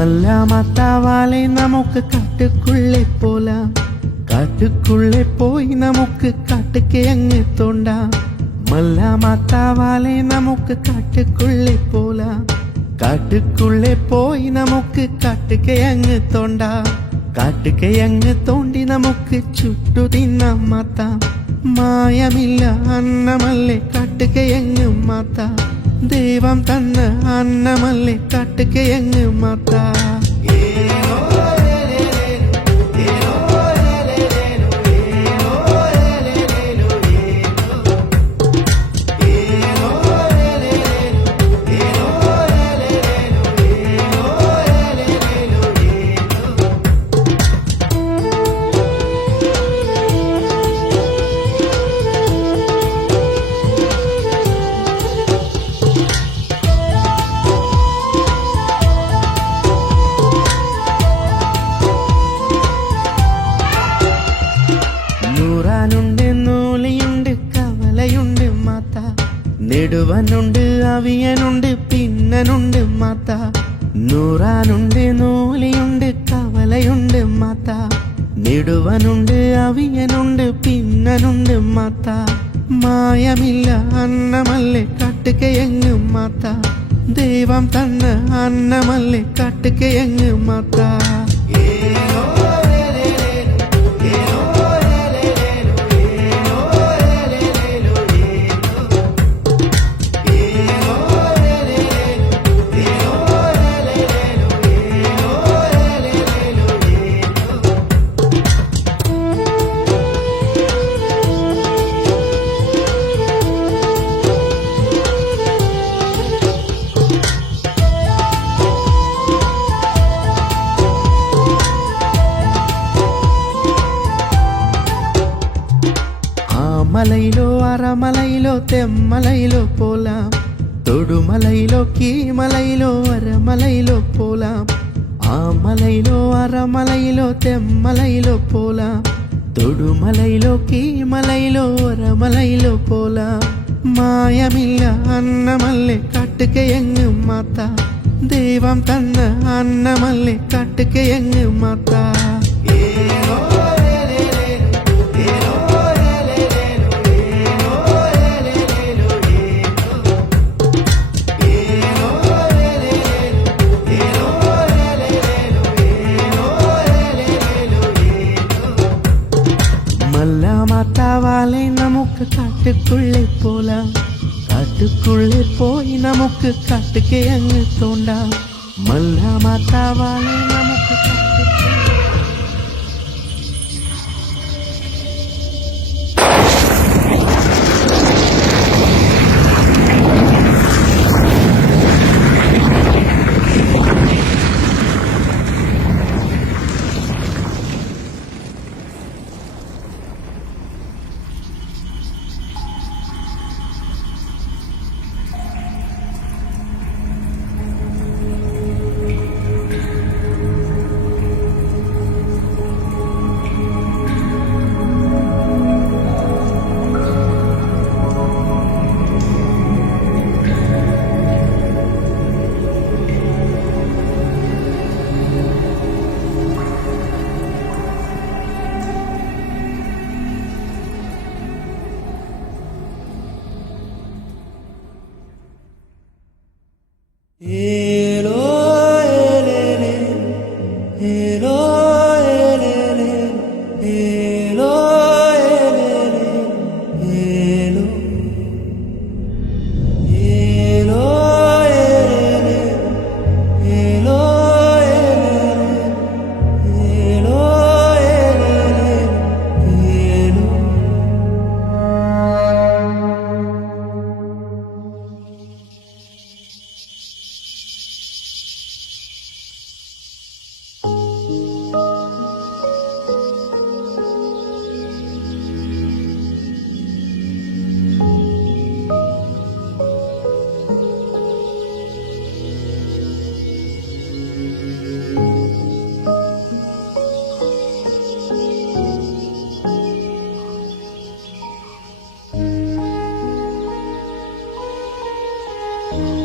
മല്ലാമത്താവാലെ നമുക്ക് കാട്ടുക്കുള്ളെ പോലാം, കാട്ടുക്കുള്ളെ പോയി നമുക്ക് കാട്ടുകിഴങ്ങ് തോണ്ടാം. മല്ലാമത്താവാലെ നമുക്ക് കാട്ടുക്കുള്ളെ പോലാം, കാട്ടുക്കുള്ളെ പോയി നമുക്ക് കാട്ടുകിഴങ്ങ് തോണ്ടാം. കാട്ടുകിഴങ്ങ് തോണ്ടി നമുക്ക് ചുട്ടു തിന്നാം മാത്താം. മായമില്ല അന്നമല്ലേ കാട്ടുകിഴങ്ങ് മാത്താം, ദൈവം തന്ന അന്നമല്ലേ കാട്ടുകിഴങ്ങ് മാത്താം. നൂറാനുണ്ട് നൂലിയുണ്ട് കവലയുണ്ട് മാത്ത, നെടുവനുണ്ട് അവിയനുണ്ട് പിന്നനുണ്ട് മാത്ത. നൂറാനുണ്ട് നൂലിയുണ്ട് കവലയുണ്ട് മാത്ത, നെടുവനുണ്ട് അവിയനുണ്ട് പിന്നനുണ്ട് മാത്ത. മായമില്ല അന്നമല്ലേ കാട്ടുകിഴങ്ങ് മാത്ത, ദൈവം തന്ന അന്നമല്ലേ കാട്ടുകിഴങ്ങ് മാത്ത. മലയിലോ അറമലയിലോ തെമ്മലയിലോ പോലാം, തൊടുമലയിലോ കീഴ്മലയിലോ അരമലയിലോ പോലാം. ആ മലയിലോ അറമലയിലോ തെമ്മലയിലോ പോലാം, തൊടുമലയിലോ കീഴ്മലയിലോ അരമലയിലോ പോലാം. മായമില്ല അന്നമല്ലേ കാട്ടുകിഴങ്ങ് മാത്ത, ദൈവം തന്ന അന്നമല്ലേ കാട്ടുകിഴങ്ങ് മാത്ത. മല്ലാമത്താവാലെ നമുക്ക് കാട്ടുക്കുള്ളെ പോലാം, കാട്ടുക്കുള്ളെ പോയി നമുക്ക് കാട്ടുകിഴങ്ങ് തോണ്ടാം. മല്ലാമത്താവാലെ നമുക്ക് you.